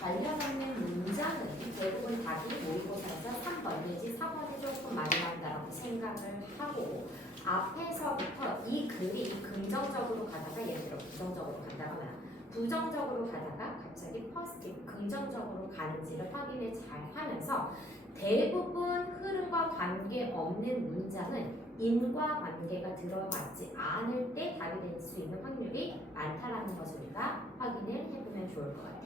관련없는 문장은 대부분 답이 모의고사에서 3번 내지 4번에 조금 많이 나온다라고 생각을 하고 앞에서부터 이 글이 긍정적으로 가다가 예를 들어 부정적으로 간다거나 부정적으로 가다가 갑자기 포지티브 긍정적으로 가는지를 확인을 잘 하면서 대부분 흐름과 관계없는 문장은 인과관계가 들어가지 않을 때 답이 될 수 있는 확률이 많다라는 것을 우리가 확인을 해보면 좋을 것 같아요.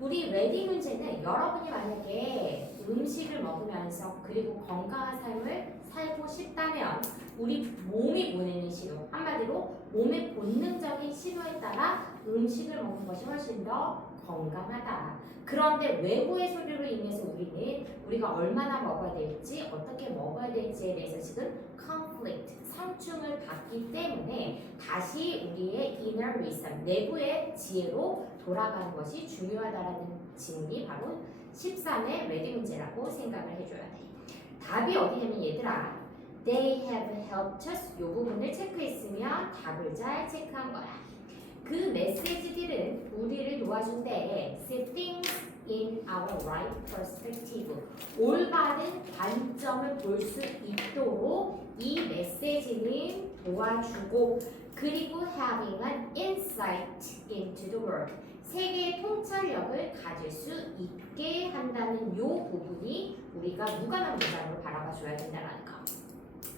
우리 레디 문제는 여러분이 만약에 음식을 먹으면서 그리고 건강한 삶을 살고 싶다면 우리 몸이 보내는 신호, 한마디로 몸의 본능적인 신호에 따라 음식을 먹는 것이 훨씬 더 건강하다. 그런데 외부의 소리로 인해서 우리가 얼마나 먹어야 될지 어떻게 먹어야 될지에 대해서 지금 conflict, 상충을 받기 때문에 다시 우리의 inner wisdom, 내부의 지혜로 돌아가는 것이 중요하다라는 질문이 바로 13의 레디 문제라고 생각을 해줘야 돼. 답이 어디냐면 얘들아, they have helped us 이 부분을 체크했으면 답을 잘 체크한 거야. 그 메시지들은 우리를 도와준대. See things in our right perspective. 올바른 관점을 볼 수 있도록 이 메시지는 도와주고 그리고 having an insight into the world. 세계의 통찰력을 가질 수 있게 한다는 이 부분이 우리가 무관한 문장으로 바라봐 줘야 된다는 거.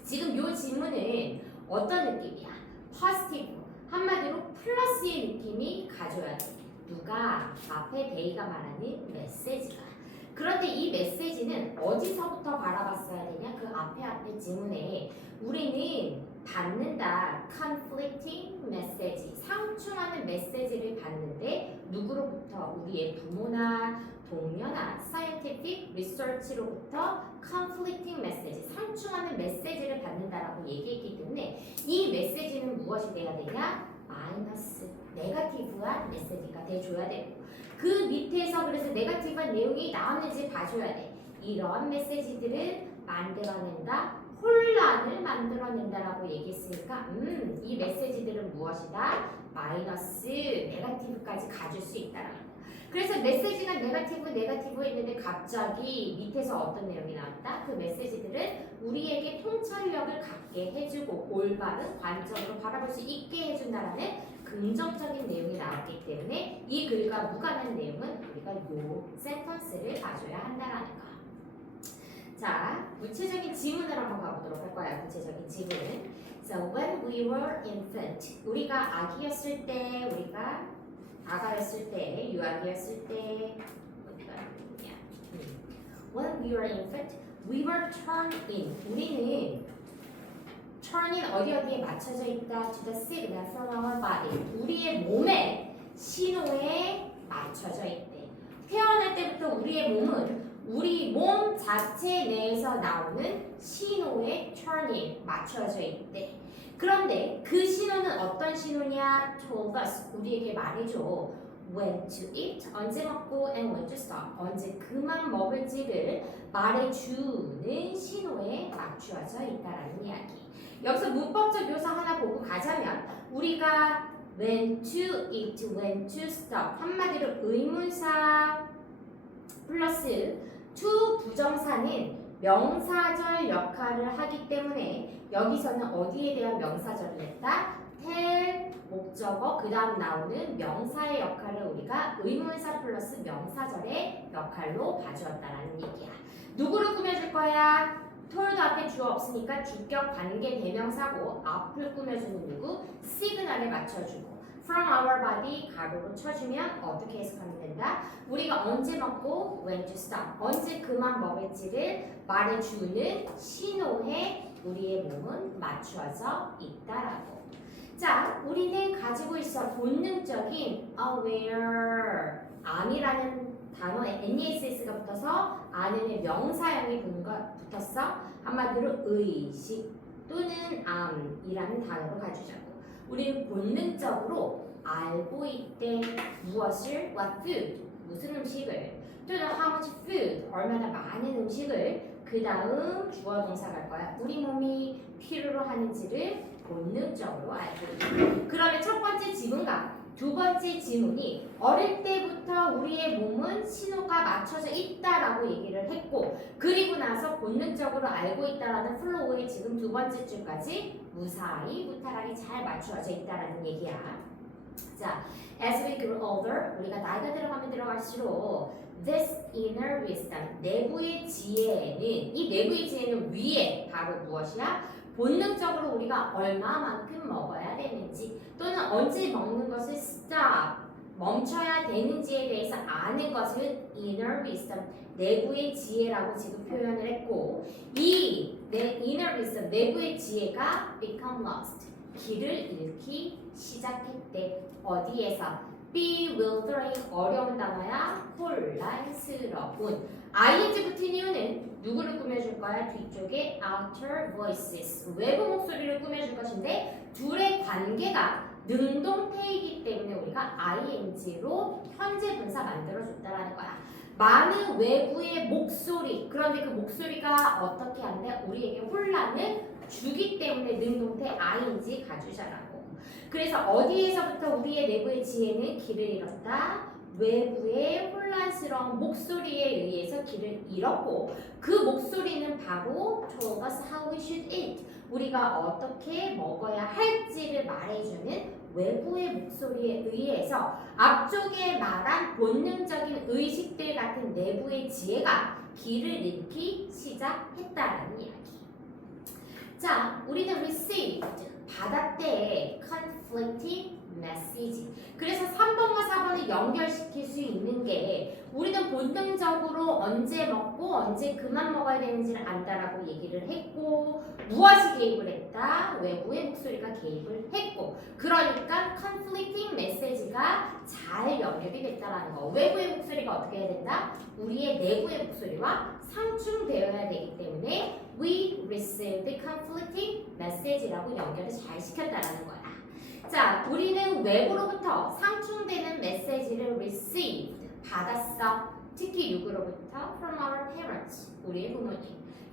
지금 이 질문은 어떤 느낌이야? positive. 한마디로 플러스의 느낌이 가져야 돼. 누가? 앞에 데이가 말하는 메시지가. 그런데 이 메시지는 어디서부터 바라봤어야 되냐? 그 앞에 지문에 우리는 받는다. conflicting message. 상충하는 메시지를 받는데 누구로부터? 우리의 부모나 동료나 scientific research로부터 conflicting message, 상충하는 메시지를 받는다라고 얘기했기 때문에 이 메시지는 무엇이 돼야 되냐? 마이너스, 네거티브한 메시지가 돼줘야 되고 그 밑에서 그래서 네거티브한 내용이 나오는지 봐줘야 돼. 이런 메시지들을 만들어낸다, 혼란을 만들어낸다라고 얘기했으니까 이 메시지들은 무엇이다? 마이너스, 네거티브까지 가질 수 있다라는 거. 그래서 메시지가 네거티브 했는데 갑자기 밑에서 어떤 내용이 나왔다? 그 메시지들은 우리에게 통찰력을 갖게 해주고 올바른 관점으로 바라볼 수 있게 해준다라는 긍정적인 내용이 나왔기 때문에 이 글과 무관한 내용은 우리가 요 센턴스를 봐줘야 한다라는 거. 자, 구체적인 지문을 한번 가보도록 할 거야. 구체적인 지문은 So when we were infant, 우리가 아기였을 때, 우리가 아가였을 때, 유아기였을 때, When we were infant, we were turned in. 우리는 turn in 어디에 맞춰져 있다? To the signal from our body. 우리의 몸의 신호에 맞춰져 있대. 태어날 때부터 우리의 몸은 우리 몸 자체 내에서 나오는 신호에 turn in 맞춰져 있대. 그런데 그 신호는 어떤 신호냐? Told us, 우리에게 말해줘. When to eat, 언제 먹고 and when to stop, 언제 그만 먹을지를 말해주는 신호에 맞추어져 있다라는 이야기. 여기서 문법적 묘사 하나 보고 가자면 우리가 when to eat, when to stop 한마디로 의문사 플러스 to 부정사는 명사절 역할을 하기 때문에 여기서는 어디에 대한 명사절을 했다? tell 목적어 그 다음 나오는 명사의 역할을 우리가 의문사 플러스 명사절의 역할로 봐주었다라는 얘기야. 누구를 꾸며줄 거야? told 앞에 주어 없으니까 주격 관계 대명사고 앞을 꾸며주는 누구? 시그널에 맞춰주고 from our body 가로로 쳐주면 어떻게 해석하면 된다? 우리가 언제 먹고 when to stop 언제 그만 먹을지를 말해주는 신호에 우리의 몸은 맞추어져 있다라고. 자, 우리는 가지고 있어 본능적인 aware, am이라는 단어에 NESS가 붙어서 아는의 명사형이 붙었어. 한마디로 의식 또는 암이라는 단어로 가주자고. 우리는 본능적으로 알고 있대. 무엇을? What food? 무슨 음식을? 또는 how much food? 얼마나 많은 음식을? 그 다음 주어 동사 갈 거야. 우리 몸이 필요로 하는지를 본능적으로 알고 있다. 그러면 첫 번째 지문과 두 번째 지문이 어릴 때부터 우리의 몸은 맞춰져 있다라고 얘기를 했고 그리고 나서 본능적으로 알고 있다라는 플로우의 지금 두 번째 줄까지 무사히 무탈하게 잘 맞춰져 있다라는 얘기야. 자, as we grow older, 우리가 나이가 들어가면 들어갈수록 this inner wisdom, 내부의 지혜는 이 내부의 지혜는 위에 바로 무엇이야? 본능적으로 우리가 얼마만큼 먹어야 되는지 또는 언제 먹는 것을 stop, 멈춰야 되는지에 대해서 아는 것을 inner wisdom, 내부의 지혜라고 지금 표현을 했고 이 inner wisdom, 내부의 지혜가 become lost, 길을 잃기 시작했대. 어디에서? bewildering, 어려운 단어야. 혼란스러운. ing 붙은 이유는 누구를 꾸며줄 거야? 뒤쪽에 outer voices, 외부 목소리를 꾸며줄 것인데 둘의 관계가 능동태이기 때문에 우리가 ing로 현재 분사 만들어줬다라는 거야. 많은 외부의 목소리, 그런데 그 목소리가 어떻게 하는데 우리에게 혼란을 주기 때문에 능동태 ing 가주자라고. 그래서 어디에서부터 우리의 내부의 지혜는 길을 잃었다? 외부의 혼란스러운 목소리에 의해서 길을 잃었고 그 목소리는 바로 told us how we should eat, 우리가 어떻게 먹어야 할지를 말해주는 외부의 목소리에 의해서 앞쪽에 말한 본능적인 의식들 같은 내부의 지혜가 길을 잃기 시작했다라는 이야기. 자, 우리는 received, 받았대. conflicting message. 그래서 3번과 4번을 연결시킬 수 있는 게 우리는 본능적으로 언제 먹고 언제 그만 먹어야 되는지를 안다라고 얘기를 했고 무엇이 개입을 했다? 외부의 목소리가 개입을 했고 그러니까 conflicting message가 잘 연결이 됐다라는 거. 외부의 목소리가 어떻게 해야 된다? 우리의 내부의 목소리와 상충되어야 되기 때문에 we received conflicting message라고 연결을 잘 시켰다라는 거야. 자, 우리는 외부로부터 상충되는 메시지를 received, 받았어. 특히 누구로부터? From our parents, 우리의 부모님.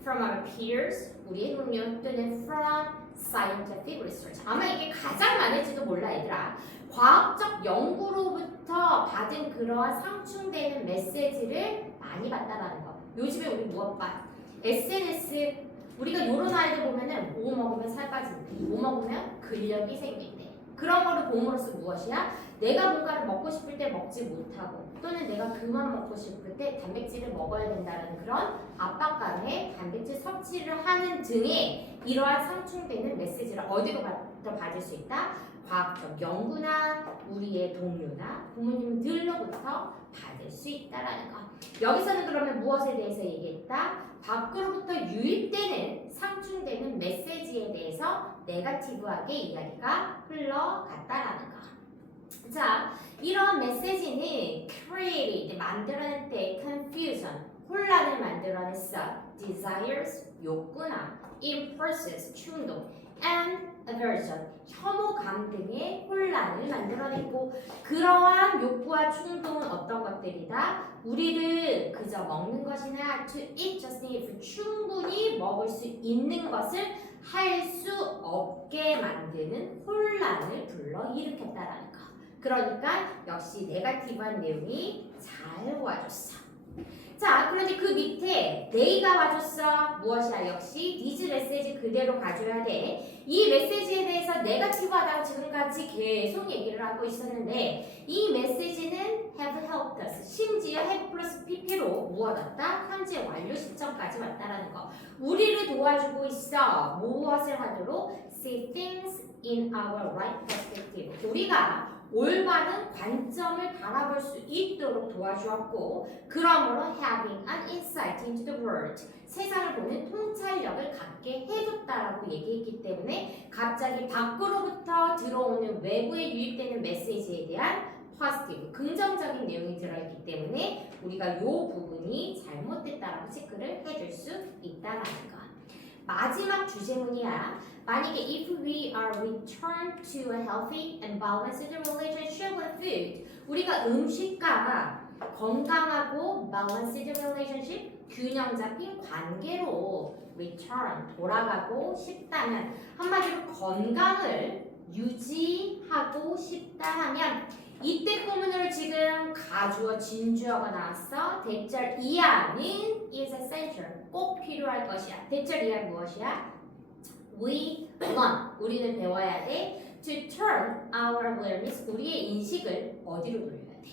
From our peers, 우리의 동료. 또는 from scientific research. 아마 이게 가장 많을지도 몰라 얘들아. 과학적 연구로부터 받은 그러한 상충되는 메시지를 많이 받다라는 거. 요즘에 우리 무엇 봐? SNS, 우리가 요런 아이들 보면은 뭐 먹으면 살 빠진대, 뭐 먹으면 근력이 생긴대. 그런 거를 봄으로써 무엇이야? 내가 뭔가를 먹고 싶을 때 먹지 못하고 또는 내가 그만 먹고 싶을 때 단백질을 먹어야 된다는 그런 압박감에 단백질 섭취를 하는 등의 이러한 상충되는 메시지를 어디로부터 받을 수 있다? 과학적 연구나 우리의 동료나 부모님들로부터 받을 수 있다라는 거. 여기서는 그러면 무엇에 대해서 얘기했다? 밖으로부터 유입되는 상충되는 메시지에 대해서 네거티브하게 이야기가 흘러갔다라는 거. 자, 이런 메시지는 created, 만들어냈대. confusion, 혼란을 만들어냈어. desires, 욕구나. impulses, 충동. and aversion, 혐오감 등의 혼란을 만들어냈고 그러한 욕구와 충동은 어떤 것들이다? 우리를 그저 먹는 것이나 to eat just if, 충분히 먹을 수 있는 것을 할 수 없게 만드는 혼란을 불러일으켰다라는 거. 그러니까 역시 네거티브한 내용이 잘 와줬어. 자, 그런데 그 밑에 they가 와줬어. 무엇이야? 역시 these 메시지 그대로 가져야 돼. 이 메시지에 대해서 네거티브하다고 지금까지 계속 얘기를 하고 있었는데 이 메시지는 have helped us, 심지어 have 플러스 pp로 무엇 왔다? 현재 완료 시점까지 왔다라는 거. 우리를 도와주고 있어. 무엇을 하도록? See things in our right perspective. 우리가 올바른 관점을 바라볼 수 있도록 도와주었고 그러므로 having an insight into the world, 세상을 보는 통찰력을 갖게 해줬다라고 얘기했기 때문에 갑자기 밖으로부터 들어오는 외부에 유입되는 메시지에 대한 positive, 긍정적인 내용이 들어있기 때문에 우리가 이 부분이 잘못됐다라고 체크를 해줄 수 있다는 거. 마지막 주제문이야. 만약에 if we are returned to a healthy and balanced relationship with food, 우리가 음식과 건강하고 balanced relationship, 균형 잡힌 관계로 return, 돌아가고 싶다면, 한마디로 건강을 유지하고 싶다 하면 이때 구문으로 지금 가주어, 진주어가 나왔어. 대절 이하는 is essential. 꼭 필요할 것이야. 대절 이하 무엇이야? We learn. 우리는 배워야 돼. To turn our awareness. 우리의 인식을 어디로 돌려야 돼?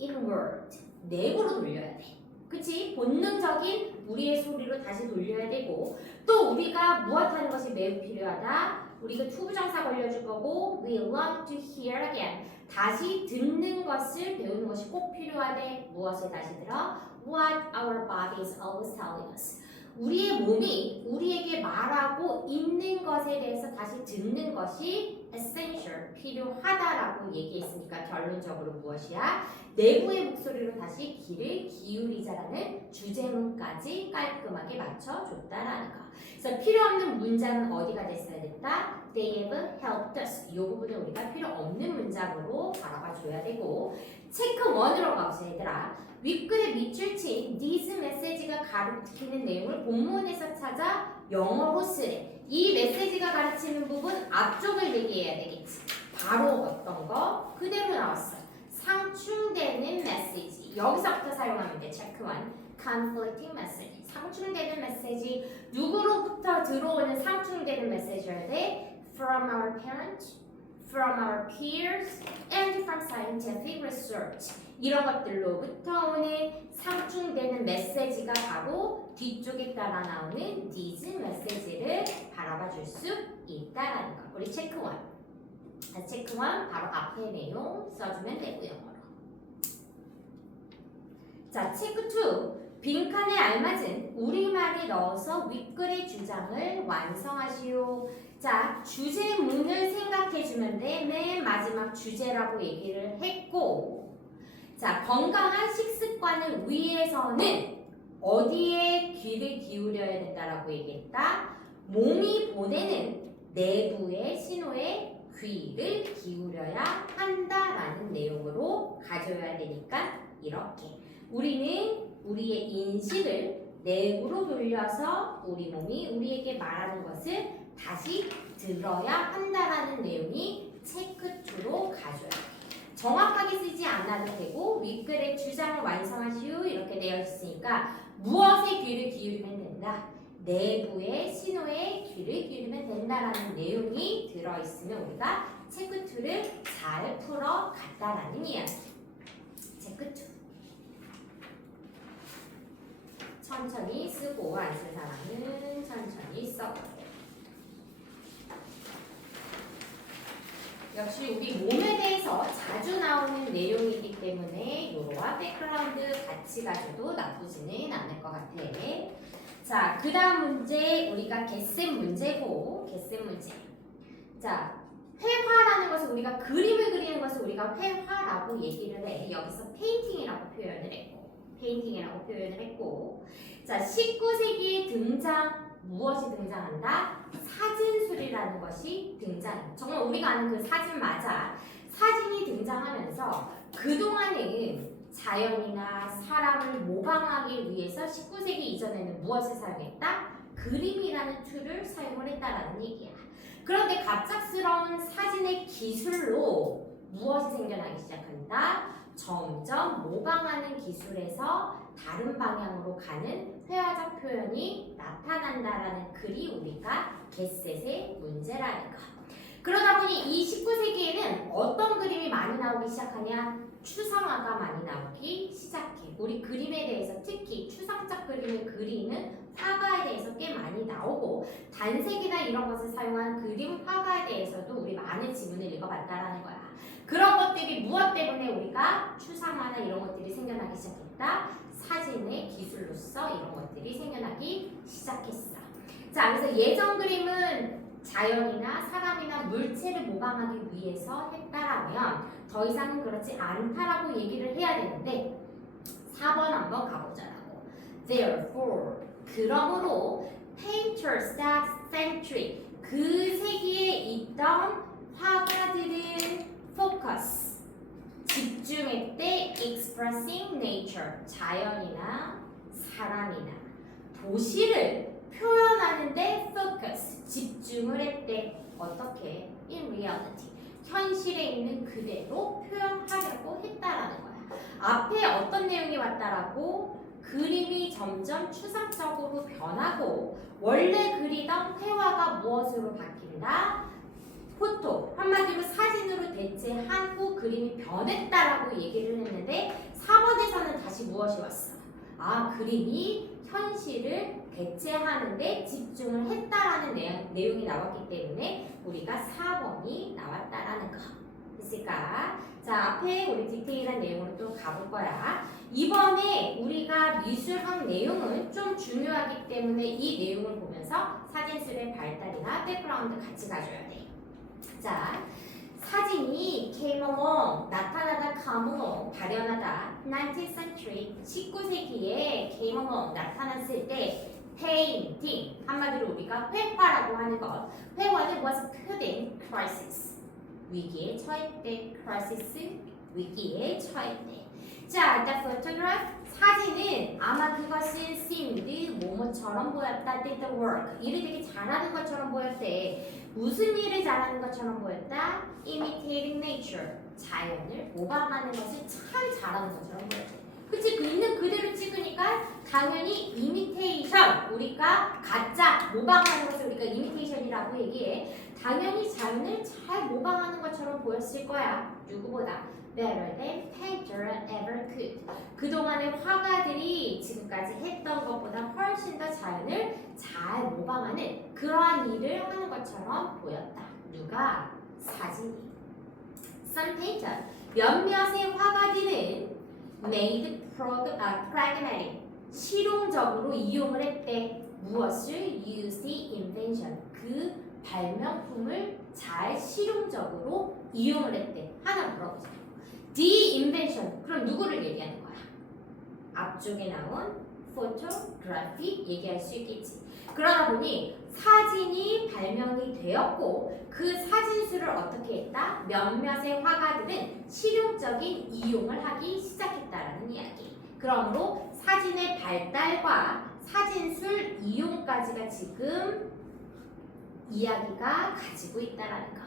Inward. 내부로 돌려야 돼. 그치? 본능적인 우리의 소리로 다시 돌려야 되고 또 우리가 무엇하는 것이 매우 필요하다. 우리가 투부정사 걸려줄 거고 We learn to hear again. 다시 듣는 것을 배우는 것이 꼭 필요하대. 무엇을 다시 들어? What our body is always telling us. 우리의 몸이 우리에게 말하고 있는 것에 대해서 다시 듣는 것이 essential, 필요하다라고 얘기했으니까 결론적으로 무엇이야? 내부의 목소리로 다시 귀를 기울이자라는 주제문까지 깔끔하게 맞춰줬다라는 거. 그래서 필요 없는 문장은 어디가 됐어야 됐다? They have helped us. 이 부분을 우리가 필요 없는 문장으로 바라봐 줘야 되고 체크 1으로 가보자 얘들아. 윗글에 밑줄 친 these message가 가리키는 내용을 본문에서 찾아 영어로 쓰래. 이 메시지가 가르치는 부분 앞쪽을 얘기해야 되겠지. 바로 어떤 거? 그대로 나왔어. 상충되는 메시지. 여기서부터 사용하면 돼. 체크 1. conflicting message. 상충되는 메시지. 누구로부터 들어오는 상충되는 메시지여야 돼? From our parents, from our peers, and from scientific research. 이런 것들로부터 오는 상충되는 메시지가 바로 뒤쪽에 따라 나오는 these 메시지를 바라봐 줄 수 있다라는 거. 우리 체크 1. 체크 1 바로 앞에 내용 써주면 되고요. 자, 체크 2. 빈칸에 알맞은 우리말을 넣어서 윗글의 주장을 완성하시오. 자, 주제문을 생각해주면 돼. 맨 마지막 주제라고 얘기를 했고 자, 건강한 식습관을 위해서는 어디에 귀를 기울여야 된다라고 얘기했다? 몸이 보내는 내부의 신호에 귀를 기울여야 한다라는 내용으로 가져야 되니까 이렇게 우리는 우리의 인식을 내부로 돌려서 우리 몸이 우리에게 말하는 것을 다시 들어야 한다라는 내용이 체크 2로 가져야 돼. 정확하게 쓰지 않아도 되고 윗글의 주장을 완성하시오 이렇게 되어 있으니까 무엇에 귀를 기울이면 된다? 내부의 신호에 귀를 기울이면 된다라는 내용이 들어있으면 우리가 체크 2를 잘 풀어갔다라는 이야기. 체크 2. 천천히 쓰고 안 쓴 사람은 천천히 써. 역시 우리 몸에 대해서 자주 나오는 내용이기 때문에 요거와 백그라운드 같이 가져도 나쁘지는 않을 것 같아. 자, 그 다음 문제 우리가 겟셈 문제고 겟셈 문제. 자, 회화라는 것을 우리가 그림을 그리는 것을 우리가 회화라고 얘기를 해. 여기서 페인팅이라고 표현을 했고 페인팅이라고 표현을 했고 자 19세기에 무엇이 등장한다? 사진술이라는 것이 등장해. 정말 우리가 아는 그 사진 맞아. 사진이 등장하면서 그동안에는 자연이나 사람을 모방하기 위해서 19세기 이전에는 무엇을 사용했다? 그림이라는 툴을 사용을 했다라는 얘기야. 그런데 갑작스러운 사진의 기술로 무엇이 생겨나기 시작한다? 점점 모방하는 기술에서 다른 방향으로 가는 회화적 표현이 나타난다라는 글이 우리가 겟셋의 문제라는 거. 그러다 보니 이 19세기에는 어떤 그림이 많이 나오기 시작하냐? 추상화가 많이 나오기 시작해. 우리 그림에 대해서 특히 추상적 그림을 그리는 화가에 대해서 꽤 많이 나오고 단색이나 이런 것을 사용한 그림 화가에 대해서도 우리 많은 지문을 읽어봤다라는 거야. 그런 것들이 무엇 때문에 우리가 추상화나 이런 것들이 생겨나기 시작했다? 사진의 기술로서 이런 것들이 생겨나기 시작했어. 자, 그래서 예전 그림은 자연이나 사람이나 물체를 모방하기 위해서 했다라면 더 이상은 그렇지 않다라고 얘기를 해야 되는데 4번 한번 가보자라고. Therefore, 그러므로 painters that century, 그 세기에 있던 화가들은 focus, 집중했대 expressing nature, 자연이나 사람이나 도시를 표현하는데 focus, 집중을 했대. 어떻게? In reality, 현실에 있는 그대로 표현하려고 했다라는 거야. 앞에 어떤 내용이 왔다라고 그림이 점점 추상적으로 변하고 원래 그리던 회화가 무엇으로 바뀐다? 포토, 한마디로 사진으로 대체한 후 그림이 변했다라고 얘기를 했는데 4번에서는 다시 무엇이 왔어? 아, 그림이 현실을 대체하는데 집중을 했다라는 내용이 나왔기 때문에 우리가 4번이 나왔다라는 거. 됐을까? 자, 앞에 우리 디테일한 내용으로 또 가볼 거야. 이번에 우리가 미술학 내용은 좀 중요하기 때문에 이 내용을 보면서 사진술의 발달이나 백그라운드 같이 가져야 돼. 자, 사진이 came along, 나타나다 come along, 발현하다 19th century, 19세기에 came along, 나타났을 때 painting, 한마디로 우리가 회화라고 하는 것, 회화는 was put in crisis, 위기에 처했대, crisis, 위기에 처했대. 자, the photograph, 사진은 아마 그것은 seemed 뭐뭐처럼 보였다, did the work, 일을 되게 잘하는 것처럼 보였대. 무슨 일을 잘하는 것처럼 보였다? Imitating nature, 자연을 모방하는 것을 참 잘하는 것처럼 보였대. 그치? 그 있는 그대로 찍으니까 당연히 imitation, 우리가 가짜, 모방하는 것을 우리가 imitation이라고 얘기해. 당연히 자연을 잘 모방하는 것처럼 보였을 거야. 누구보다 better than painter ever could. 그동안의 화가들이 지금까지 했던 것보다 훨씬 더 자연을 잘 모방하는 그러한 일을 하는 것처럼 보였다. 누가? 사진이. Some painter, 몇몇의 화가들은 made pragmatic, 실용적으로 이용을 했대. 무엇을? use the invention, 그 발명품을 잘 실용적으로 이용을 했대. 하나 물어보자. The invention, 그럼 누구를 얘기하는 거야? 앞쪽에 나온 photography 얘기할 수 있겠지. 그러다 보니 사진이 발명이 되었고 그 사진술을 어떻게 했다? 몇몇의 화가들은 실용적인 이용을 하기 시작했다라는 이야기. 그러므로 사진의 발달과 사진술 이용까지가 지금 이야기가 가지고 있다라는 거.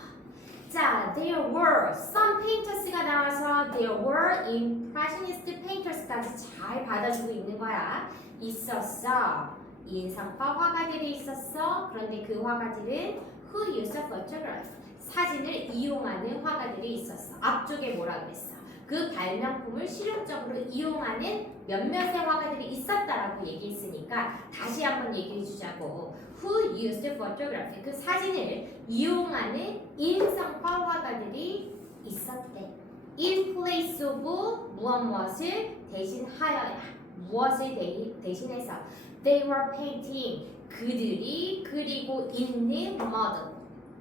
자, there were some painters가 나와서 there were impressionist painters까지 잘 받아주고 있는 거야. 있었어. 인상파 화가들이 있었어. 그런데 그 화가들은 who used a photograph, 사진을 이용하는 화가들이 있었어. 앞쪽에 뭐라 그랬어? 그 발명품을 실용적으로 이용하는 몇몇의 화가들이 있었다라고 얘기했으니까 다시 한번 얘기해 주자고. Who used photography, 그 사진을 이용하는 인상파 화가들이 있었대. In place of 무엇을 대신하여야, 무엇을 대신해서 they were painting, 그들이 그리고 있는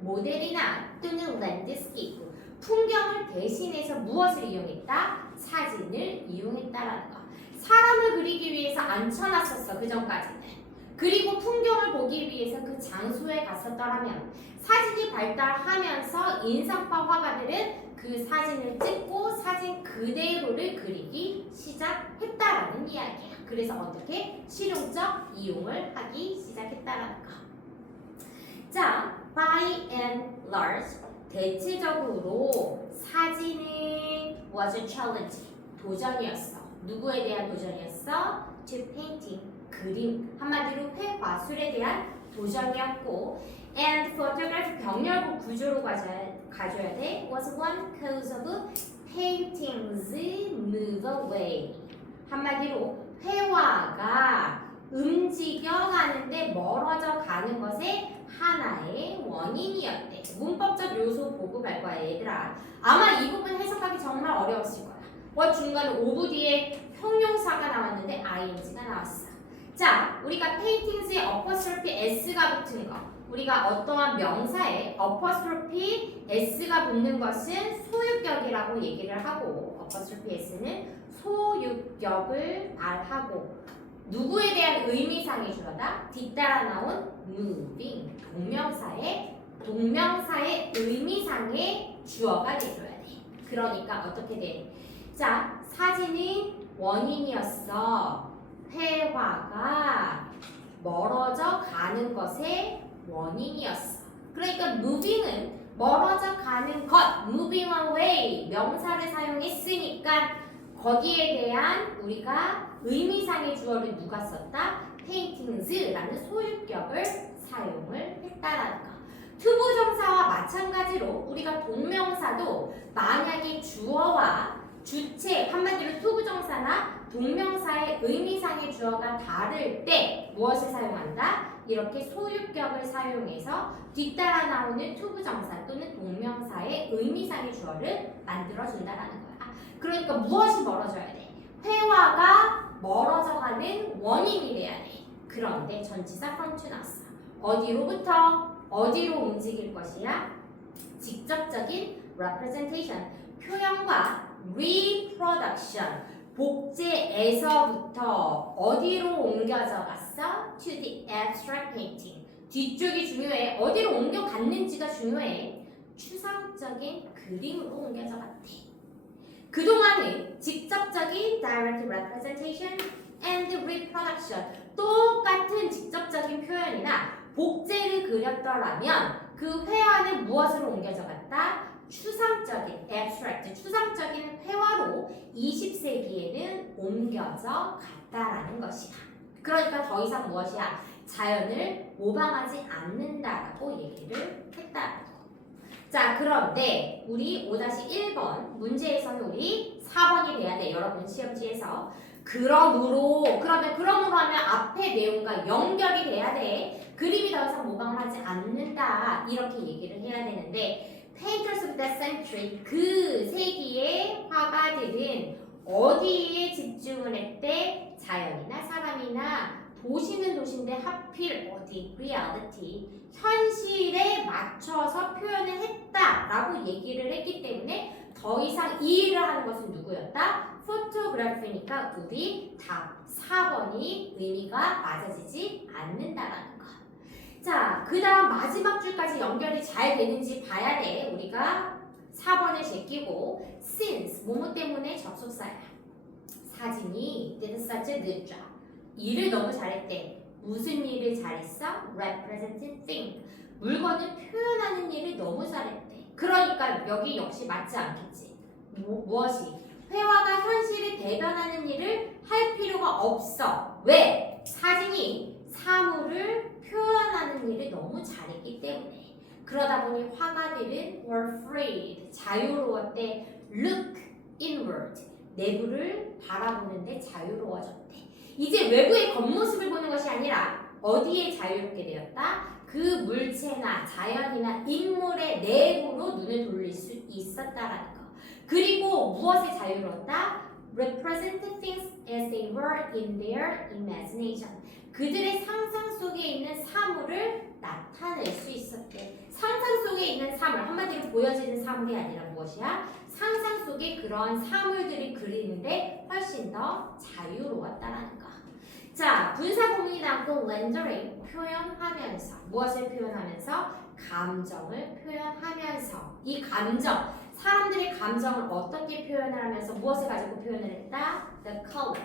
모델이나 또는 랜드스케이프, 풍경을 대신해서 무엇을 이용했다? 사진을 이용했다라는 거. 사람을 그리기 위해서 앉혀놨었어, 그 전까지는. 그리고 풍경을 보기 위해서 그 장소에 갔었더라면 사진이 발달하면서 인상파 화가들은 그 사진을 찍고 사진 그대로를 그리기 시작했다라는 이야기야. 그래서 어떻게 실용적 이용을 하기 시작했다라는 거. 자, by and large, 대체적으로 사진은 was a challenge, 도전이었어. 누구에 대한 도전이었어? To painting, 그림, 한마디로 회화술에 대한 도전이었고, and photograph, 병렬 구조로 가져야 돼. was one cause of paintings move away. 한마디로 회화가 움직여가는데 멀어져 가는 것의 하나의 원인이었대. 문법적 요소 보고 갈 거야, 얘들아. 아마 이 부분 해석하기 정말 어려웠을 거야. 중간에 오브 뒤에 형용사가 나왔는데 ing가 나왔어. 자, 우리가 paintings에 apostrophe s가 붙은 거, 우리가 어떠한 명사에 apostrophe s가 붙는 것은 소유격이라고 얘기를 하고, apostrophe s는 소유격을 말하고, 누구에 대한 의미상의 주어다? 뒤따라 나온 moving, 동명사의 의미상의 주어가 돼줘야 돼. 그러니까 어떻게 돼? 자, 사진이 원인이었어. 회화가 멀어져 가는 것의 원인이었어. 그러니까 moving은 멀어져 가는 것, moving away 명사를 사용했으니까 거기에 대한 우리가 의미상의 주어를 누가 썼다? paintings라는 소유격을 사용을 했다라는 거. 투부정사와 마찬가지로 우리가 동명사도 만약에 주어와 주체, 한마디로 투부정사나 동명사의 의미상의 주어가 다를 때 무엇을 사용한다? 이렇게 소유격을 사용해서 뒤따라 나오는 투부정사 또는 동명사의 의미상의 주어를 만들어준다라는 거야. 그러니까 무엇이 멀어져야 돼? 회화가 멀어져가는 원인이 돼야 돼. 그런데 전치사 from to 나왔어. 어디로부터 어디로 움직일 것이야? 직접적인 representation, 표현과 reproduction, 복제에서부터 어디로 옮겨져 갔어? To the abstract painting. 뒤쪽이 중요해. 어디로 옮겨갔는지가 중요해. 추상적인 그림으로 옮겨져 갔대. 그동안은 직접적인 direct representation and reproduction, 똑같은 직접적인 표현이나 복제를 그렸더라면 그 회화는 무엇으로 옮겨져 갔다? 추상적인 abstract, 추상적인 회화로 20세기에는 옮겨져 갔다라는 것이야. 그러니까 더 이상 무엇이야? 자연을 모방하지 않는다라고 얘기를 했다. 자, 그런데 우리 5-1번 문제에서는 우리 4번이 돼야 돼. 여러분 시험지에서. 그러므로 하면 앞에 내용과 연결이 돼야 돼. 그림이 더 이상 모방을 하지 않는다. 이렇게 얘기를 해야 되는데 Painters of that century, 그 세기의 화가들은 어디에 집중을 했대? 자연이나 사람이나 도시는 도시인데 하필 어디? reality, 현실에 맞춰서 표현을 했다라고 얘기를 했기 때문에 더 이상 이 일을 하는 것은 누구였다? 포토그래프니까 우리 답 4번이 의미가 맞아지지 않는다라는 거. 자, 그 다음 마지막 줄까지 연결이 잘 되는지 봐야 돼. 우리가 4번을 제끼고 since, 뭐뭐 때문에 접속사야. 사진이 did such a good job. 일을 너무 잘했대. 무슨 일을 잘했어? representing thing. 물건을 표현하는 일을 너무 잘했대. 그러니까 여기 역시 맞지 않겠지. 무엇이? 회화가 현실을 대변하는 일을 할 필요가 없어. 왜? 사진이 사물을 표현하는 일을 너무 잘했기 때문에. 그러다 보니 화가들은 were freed, 자유로웠대. look inward, 내부를 바라보는데 자유로워졌대. 이제 외부의 겉모습을 보는 것이 아니라 어디에 자유롭게 되었다? 그 물체나 자연이나 인물의 내부로 눈을 돌릴 수 있었다라는 거. 그리고 무엇에 자유로웠다? represent things as they were in their imagination. 그들의 상상 속에 있는 사물을 나타낼 수 있었대. 상상 속에 있는 사물, 한마디로 보여지는 사물이 아니라 무엇이야? 상상 속에 그런 사물들이 그리는데 훨씬 더 자유로웠다라는 거. 자, 분사 구문이 나오고 rendering, 표현하면서. 무엇을 표현하면서? 감정을 표현하면서. 이 감정, 사람들의 감정을 어떻게 표현을 하면서 무엇을 가지고 표현을 했다? The color,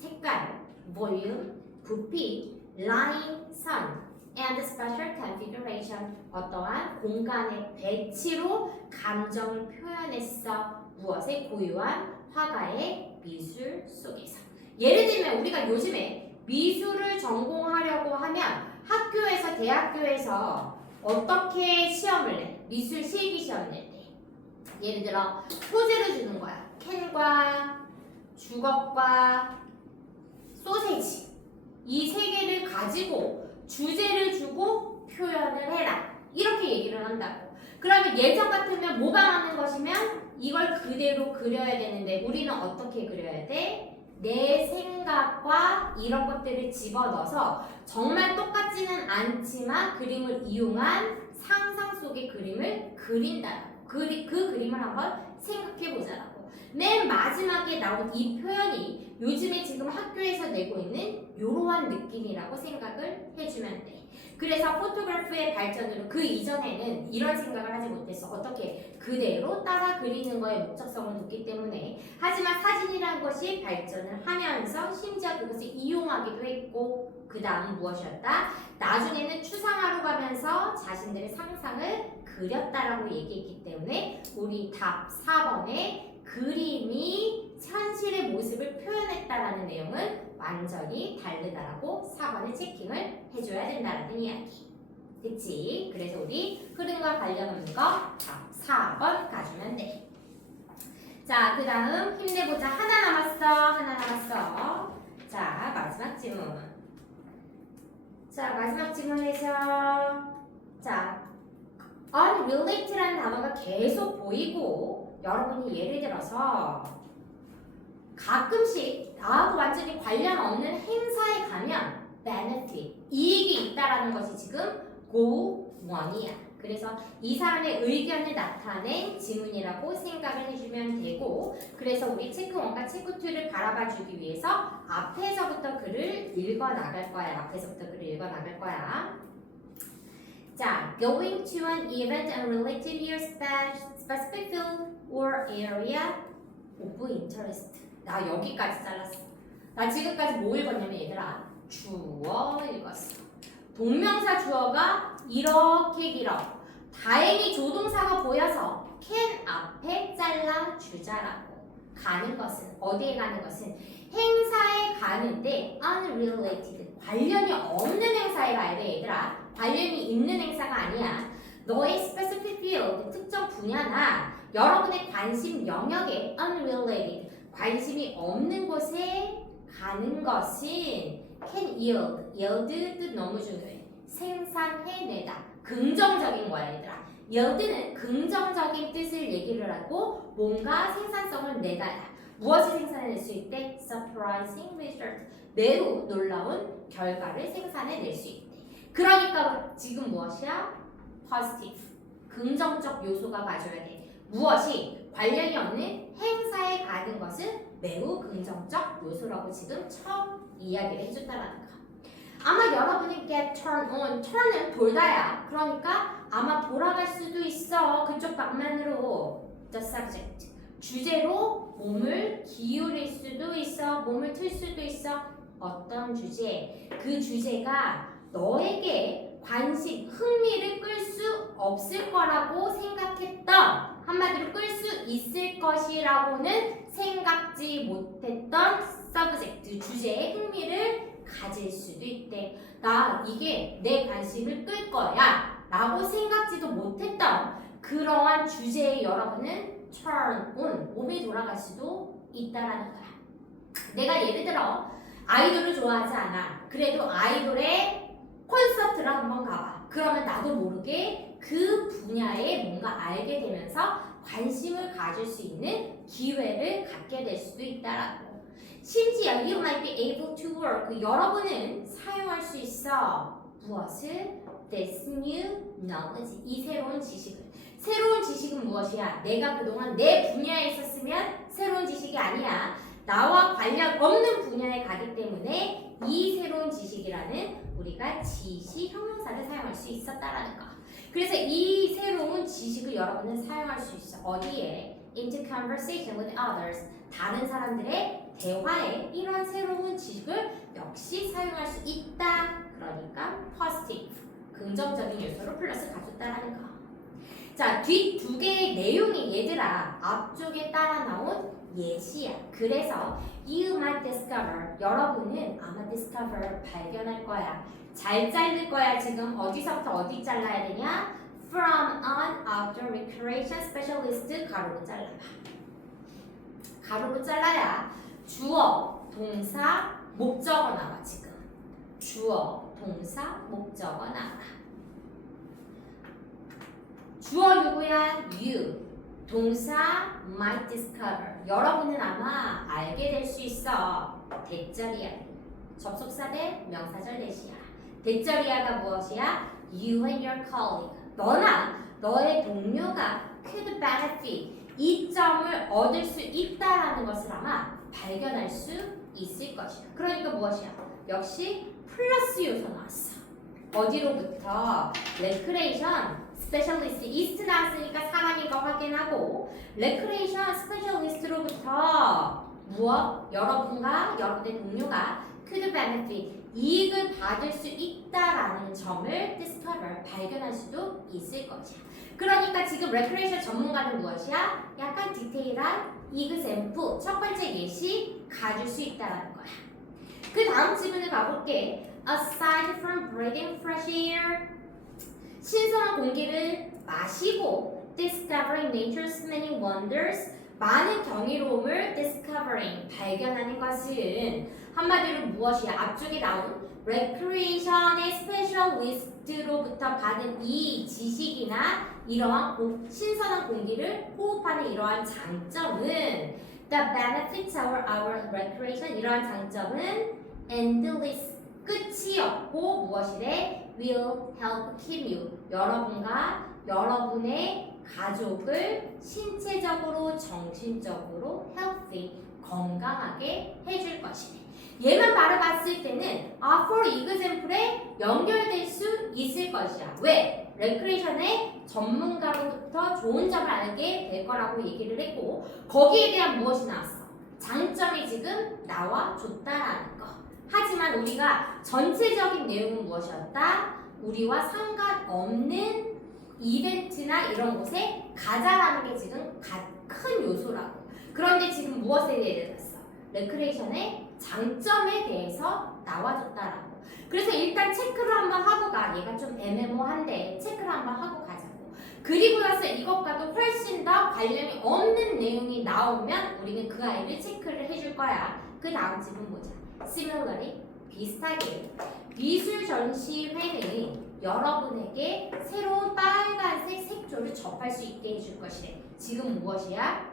색깔, volume, 부피, line, sun, and special configuration, 어떠한 공간의 배치로 감정을 표현했어. 무엇의? 고유한 화가의 미술 속에서. 예를 들면 우리가 요즘에 미술을 전공하려고 하면 학교에서, 대학교에서 어떻게 시험을 내? 미술 실기 시험을 낼 때. 예를 들어 소재를 주는 거야. 캔과 주걱과 소세지, 이 세 개를 가지고 주제를 주고 표현을 해라. 이렇게 얘기를 한다고. 그러면 예전 같으면 모방하는 것이면 이걸 그대로 그려야 되는데 우리는 어떻게 그려야 돼? 내 생각과 이런 것들을 집어넣어서 정말 똑같지는 않지만 그림을 이용한 상상 속의 그림을 그린다. 그 그림을 한번 생각해 보자라고. 맨 마지막에 나온 이 표현이 요즘에 지금 학교에서 내고 있는 이러한 느낌이라고 생각을 해주면 돼. 그래서 포토그래프의 발전으로 그 이전에는 이런 생각을 하지 못했어. 어떻게 그대로 따라 그리는 거에 목적성을 뒀기 때문에. 하지만 사진이라는 것이 발전을 하면서 심지어 그것을 이용하기도 했고 그 다음 무엇이었다? 나중에는 추상화로 가면서 자신들의 상상을 그렸다라고 얘기했기 때문에 우리 답 4번에 그림이 현실의 모습을 표현했다라는 내용은 완전히 다르다라고 4번에 체킹을 해줘야 된다라는 이야기. 그치? 그래서 우리 흐름과 관련 없는 거 답 4번 가주면 돼. 자, 그 다음 힘내보자. 하나 남았어. 자, 마지막 질문. 자, 마지막 질문에서 자, unrelated라는 단어가 계속 보이고 여러분이 예를 들어서 가끔씩 나하고 완전히 관련 없는 행사에 가면 benefit, 이익이 있다라는 것이 지금 go1이야. 그래서 이 사람의 의견을 나타낸 지문이라고 생각을 해주면 되고 그래서 우리 체크 1과 체크 2를 바라봐 주기 위해서 앞에서부터 글을 읽어 나갈 거야. 자, going to an event unrelated to your specific field or area of interest. 나 여기까지 잘랐어. 나 지금까지 뭐 읽었냐면 얘들아 주어 읽었어. 동명사 주어가 이렇게 길어. 다행히 조동사가 보여서 can 앞에 잘라주자라고. 가는 것은 어디에 가는 것은 행사에 가는데 unrelated 관련이 없는 행사에 가야 돼 얘들아. 관련이 있는 행사가 아니야. 너의 specific field 특정 분야나 여러분의 관심 영역에 unrelated 관심이 없는 곳에 가는 것은 can yield 뜻 너무 중요해. 생산해내다. 긍정적인 거야 얘들아. yield는 긍정적인 뜻을 얘기를 하고 뭔가 생산성을 내다야. 무엇을 생산해낼 수 있대? surprising result. 매우 놀라운 결과를 생산해낼 수 있대. 그러니까 지금 무엇이야? positive. 긍정적 요소가 가져야 돼. 무엇이 관련이 없는 행사에 가는 것은 매우 긍정적 요소라고 지금 처음 이야기를 해줬다라는 거. 아마 여러분이 get turn on, turn은 돌다야. 그러니까 아마 돌아갈 수도 있어. 그쪽 방면으로 the subject. 주제로 몸을 기울일 수도 있어. 몸을 틀 수도 있어. 어떤 주제? 그 주제가 너에게 관심, 흥미를 끌 수 없을 거라고 생각했던 한마디로 끌 수 있을 것이라고는 생각지 못했던 서브젝트 주제에 흥미를 가질 수도 있대. 나 이게 내 관심을 끌 거야 라고 생각지도 못했던 그러한 주제에 여러분은 turn on, 몸이 돌아갈 수도 있다라는 거야. 내가 예를 들어 아이돌을 좋아하지 않아. 그래도 아이돌의 콘서트를 한번 가봐. 그러면 나도 모르게 그 분야에 뭔가 알게 되면서 관심을 가질 수 있는 기회를 갖게 될 수도 있다라고. 심지어 you might be able to work. 여러분은 사용할 수 있어. 무엇을? This new knowledge. 이 새로운 지식을. 새로운 지식은 무엇이야? 내가 그동안 내 분야에 있었으면 새로운 지식이 아니야. 나와 관련 없는 분야에 가기 때문에 이 새로운 지식이라는 우리가 지식 형용사를 사용할 수 있었다라는 거. 그래서 이 새로운 지식을 여러분은 사용할 수 있어. 어디에? Into conversation with others. 다른 사람들의 대화에 이런 새로운 지식을 역시 사용할 수 있다. 그러니까 positive. 긍정적인 요소를 플러스 가졌다라는 거. 자, 뒷 두 개의 내용이 얘들아 앞쪽에 따라 나온 예시야. 그래서 you might discover. 여러분은 아마 discover 발견할 거야. 잘 자를 거야. 지금 어디서부터 어디 잘라야 되냐? From an outdoor recreation specialist. 가로로 잘라봐. 가로로 잘라야 주어, 동사, 목적어 나와 지금. 주어, 동사, 목적어 나와. 주어 누구야? You. 동사 might discover. 여러분은 아마 알게 될 수 있어. 대절이야. 접속사 대 명사절 대시야. 대절이야가 무엇이야? You and your colleague. 너나 너의 동료가 could benefit. 이점을 얻을 수 있다라는 것을 아마 발견할 수 있을 것이야. 그러니까 무엇이야? 역시 플러스 요소 나왔어. 어디로부터? 레크레이션 스페셜리스트 이스트 나왔으니까 사람인 거 확인하고 레크레이션 스페셜리스트로부터 무엇? 여러분과 여러분의 동료가 could benefit 이익을 받을 수 있다라는 점을 discover 발견할 수도 있을 것이야. 그러니까 지금 레크레이션 전문가는 무엇이야? 약간 디테일한 example 첫 번째 예시 가질 수 있다라는 거야. 그 다음 지문을 가볼게. Aside from breathing fresh air 신선한 공기를 마시고 discovering nature's many wonders 많은 경이로움을 discovering 발견하는 것은 한마디로 무엇이야? 앞쪽에 나온 recreation의 스페셜리스트로부터 받은 이 지식이나 이러한 신선한 공기를 호흡하는 이러한 장점은 the benefits of our recreation 이러한 장점은 endless 끝이 없고 무엇이래? will help keep you 여러분과 여러분의 가족을 신체적으로 정신적으로 healthy 건강하게 해줄 것이네. 얘만 바라봤을 때는 for example에 연결될 수 있을 것이야. 왜? 레크레이션의 전문가로부터 좋은 점을 알게 될 거라고 얘기를 했고 거기에 대한 무엇이 나왔어? 장점이 지금 나와줬다라는 거. 하지만 우리가 전체적인 내용은 무엇이었다? 우리와 상관없는 이벤트나 이런 곳에 가자라는 게 지금 큰 요소라고. 그런데 지금 무엇에 대해서 레크레이션의 장점에 대해서 나와줬다라고. 그래서 일단 체크를 한번 하고 가. 얘가 좀 애매모호한데 체크를 한번 하고 가자고. 그리고 나서 이것과도 훨씬 더 관련이 없는 내용이 나오면 우리는 그 아이를 체크를 해줄 거야. 그 다음 질문 보자. Similarly, 비슷하게 미술 전시회는 여러분에게 새로운 빨간색 색조를 접할 수 있게 해줄 것이래. 지금 무엇이야?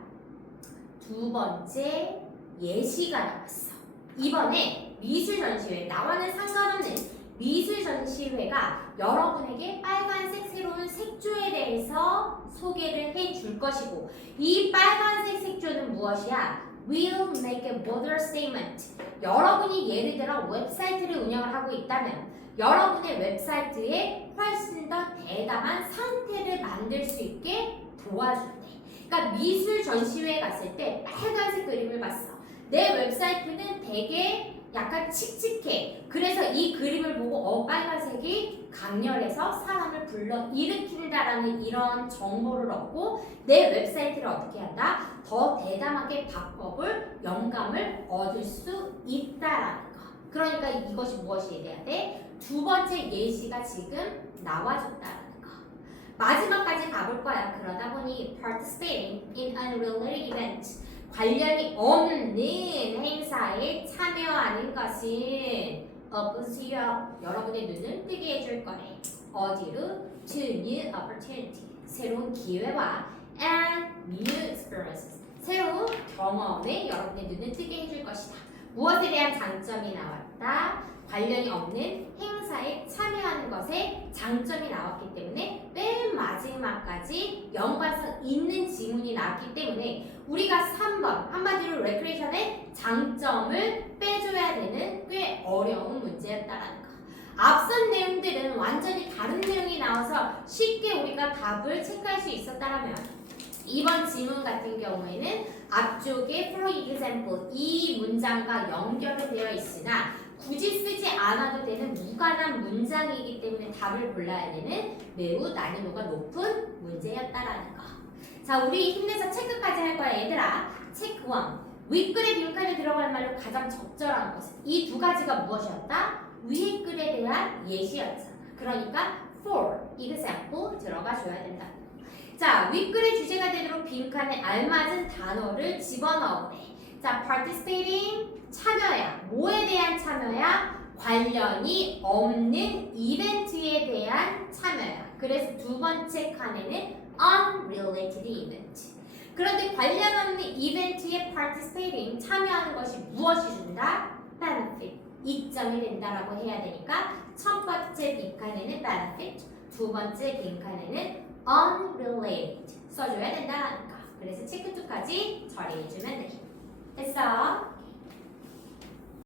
두 번째 예시가 나왔어. 이번에 미술 전시회 나와는 상관없는 미술 전시회가 여러분에게 빨간색 새로운 색조에 대해서 소개를 해줄 것이고 이 빨간색 색조는 무엇이야? will make a bolder statement. 여러분이 예를 들어 웹사이트를 운영을 하고 있다면 여러분의 웹사이트에 훨씬 더 대담한 상태를 만들 수 있게 도와준대. 그러니까 미술 전시회에 갔을 때 빨간색 그림을 봤어. 내 웹사이트는 되게 약간 칙칙해. 그래서 이 그림을 보고 빨간색이 강렬해서 사람을 불러일으킨다라는 이런 정보를 얻고 내 웹사이트를 어떻게 한다? 더 대담하게 바꿔볼 영감을 얻을 수 있다라는 거. 그러니까 이것이 무엇이 돼야 돼? 두 번째 예시가 지금 나와줬다라는 거. 마지막까지 가볼 거야. 그러다 보니 participating in unrelated event 관련이 없는 행사에 참여하는 것은 opens you up 여러분의 눈을 뜨게 해줄 거네. 어디로? To new opportunity 새로운 기회와 and new experiences 새로운 경험에 여러분의 눈을 뜨게 해줄 것이다. 무엇에 대한 장점이 나왔다? 관련이 없는 행사에 참여하는 것에 장점이 나왔기 때문에 맨 마지막까지 연관성 있는 지문이 나왔기 때문에 우리가 3번 한마디로 레크레이션의 장점을 빼줘야 되는 꽤 어려운 문제였다라는 거. 앞선 내용들은 완전히 다른 내용이 나와서 쉽게 우리가 답을 체크할 수 있었다면 이번 지문 같은 경우에는 앞쪽에 for example 이 문장과 연결이 되어 있으나 굳이 쓰지 않아도 되는 무관한 문장이기 때문에 답을 골라야 되는 매우 난이도가 높은 문제였다라는 거. 자, 우리 힘내서 체크까지 할 거야, 얘들아. 체크 1. 윗글의 빈칸에 들어갈 말로 가장 적절한 것은 이 두 가지가 무엇이었다? 위의 글에 대한 예시였잖아. 그러니까 for example 들어가줘야 된다. 자, 윗글의 주제가 되도록 빈칸에 알맞은 단어를 집어넣으래. 자, participating 참여야. 뭐에 대한 참여야? 관련이 없는 이벤트에 대한 참여야. 그래서 두 번째 칸에는 unrelated event. 그런데 관련 없는 이벤트에 participating 참여하는 것이 무엇이 준다? benefit. 이점이 된다라고 해야 되니까 첫 번째 빈칸에는 benefit, 두 번째 빈칸에는 unrelated 써줘야 된다는 거. 그래서 체크 2까지 처리해주면 돼. 됐어?